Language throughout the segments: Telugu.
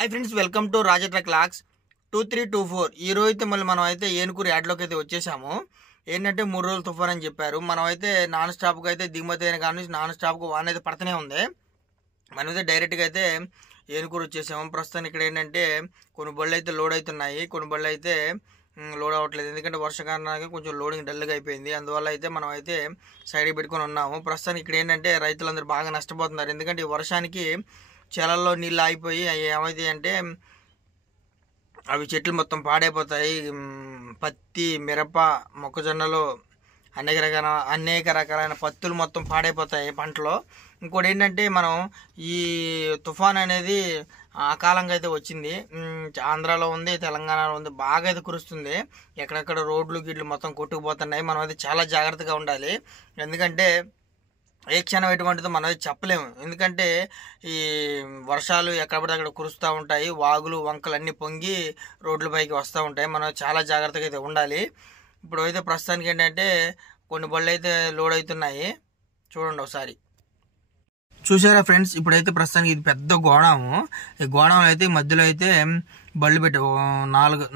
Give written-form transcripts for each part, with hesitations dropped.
Hi friends, welcome to Raja truck lakhs 2324. ఈ రోజు అయితే మళ్ళీ మనం అయితే ఏనుకూరు యాడ్లోకి అయితే వచ్చేసాము. ఏంటంటే 3 రోజులు తుఫాన్ అని చెప్పారు. మనం అయితే నాన్ స్టాప్గా అయితే దిగుమతి అయిన కానీ నాన్ స్టాప్గా వాన్ అయితే పడుతూనే ఉంది. మనం అయితే డైరెక్ట్గా అయితే ఏనుకూరు వచ్చేసాము. ప్రస్తుతానికి ఇక్కడ ఏంటంటే కొన్ని బళ్ళు అయితే లోడ్ అవుతున్నాయి, కొన్ని బళ్ళు అయితే లోడ్ అవ్వట్లేదు. ఎందుకంటే వర్షకారణంగా కొంచెం లోడింగ్ డల్గా అయిపోయింది. అందువల్ల అయితే మనం అయితే సైడ్కి పెట్టుకొని ఉన్నాము. ప్రస్తుతానికి ఇక్కడ ఏంటంటే రైతులందరూ బాగా నష్టపోతున్నారు. ఎందుకంటే ఈ వర్షానికి చెలల్లో నీళ్ళు ఆగిపోయి అవి ఏమవుతాయి అంటే అవి చెట్లు మొత్తం పాడైపోతాయి. పత్తి, మిరప, మొక్కజొన్నలు, అనేక రకాలైన పత్తులు మొత్తం పాడైపోతాయి పంటలో. ఇంకోటి ఏంటంటే మనం ఈ తుఫాన్ అనేది అకాలంగా అయితే వచ్చింది. ఆంధ్రాలో ఉంది, తెలంగాణలో ఉంది, బాగా అయితే కురుస్తుంది. ఎక్కడెక్కడ రోడ్లు గిడ్లు మొత్తం కొట్టుకుపోతున్నాయి. మనం అయితే చాలా జాగ్రత్తగా ఉండాలి. ఎందుకంటే ఏ క్షణం ఎటువంటిదో మనం చెప్పలేము. ఎందుకంటే ఈ వర్షాలు ఎక్కడ పడితే అక్కడ కురుస్తూ ఉంటాయి. వాగులు వంకలు అన్నీ పొంగి రోడ్లపైకి వస్తూ ఉంటాయి. మనం చాలా జాగ్రత్తగా అయితే ఉండాలి. ఇప్పుడు అయితే ప్రస్తుతానికి ఏంటంటే కొన్ని బళ్ళు అయితే లోడ్ అవుతున్నాయి. చూడండి ఒకసారి. చూసారా ఫ్రెండ్స్, ఇప్పుడైతే ప్రస్తుతానికి ఇది పెద్ద గోడము. ఈ గోడంలో అయితే మధ్యలో అయితే బళ్ళు పెట్టి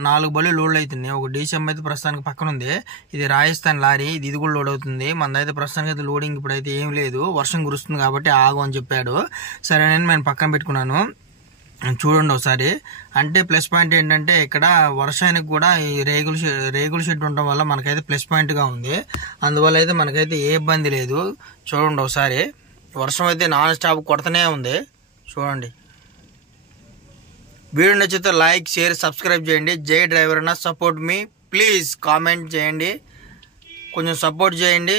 నాలుగు బళ్ళు లోడ్లు అవుతున్నాయి. ఒక డీసీఎం అయితే ప్రస్తుతానికి పక్కన ఉంది. ఇది రాజస్థాన్ లారీ, ఇది కూడా లోడ్ అవుతుంది. మనదైతే ప్రస్తుతానికి అయితే లోడింగ్ ఇప్పుడైతే ఏం లేదు, వర్షం కురుస్తుంది కాబట్టి ఆగు అని చెప్పాడు. సరే నేను పక్కన పెట్టుకున్నాను. చూడండి ఒకసారి. అంటే ప్లస్ పాయింట్ ఏంటంటే ఇక్కడ వర్షానికి కూడా ఈ రేగుల షెడ్ ఉండడం వల్ల మనకైతే ప్లస్ పాయింట్గా ఉంది. అందువల్ల అయితే మనకైతే ఏ ఇబ్బంది లేదు. చూడండి ఒకసారి. వర్షం అయితే నాన్ స్టాప్ కొడుతూనే ఉంది. చూడండి. వీడియో నచ్చితే లైక్, షేర్, సబ్స్క్రైబ్ చేయండి. జై డ్రైవర్ అన్న, సపోర్ట్ మీ, ప్లీజ్ కామెంట్ చేయండి, కొంచెం సపోర్ట్ చేయండి.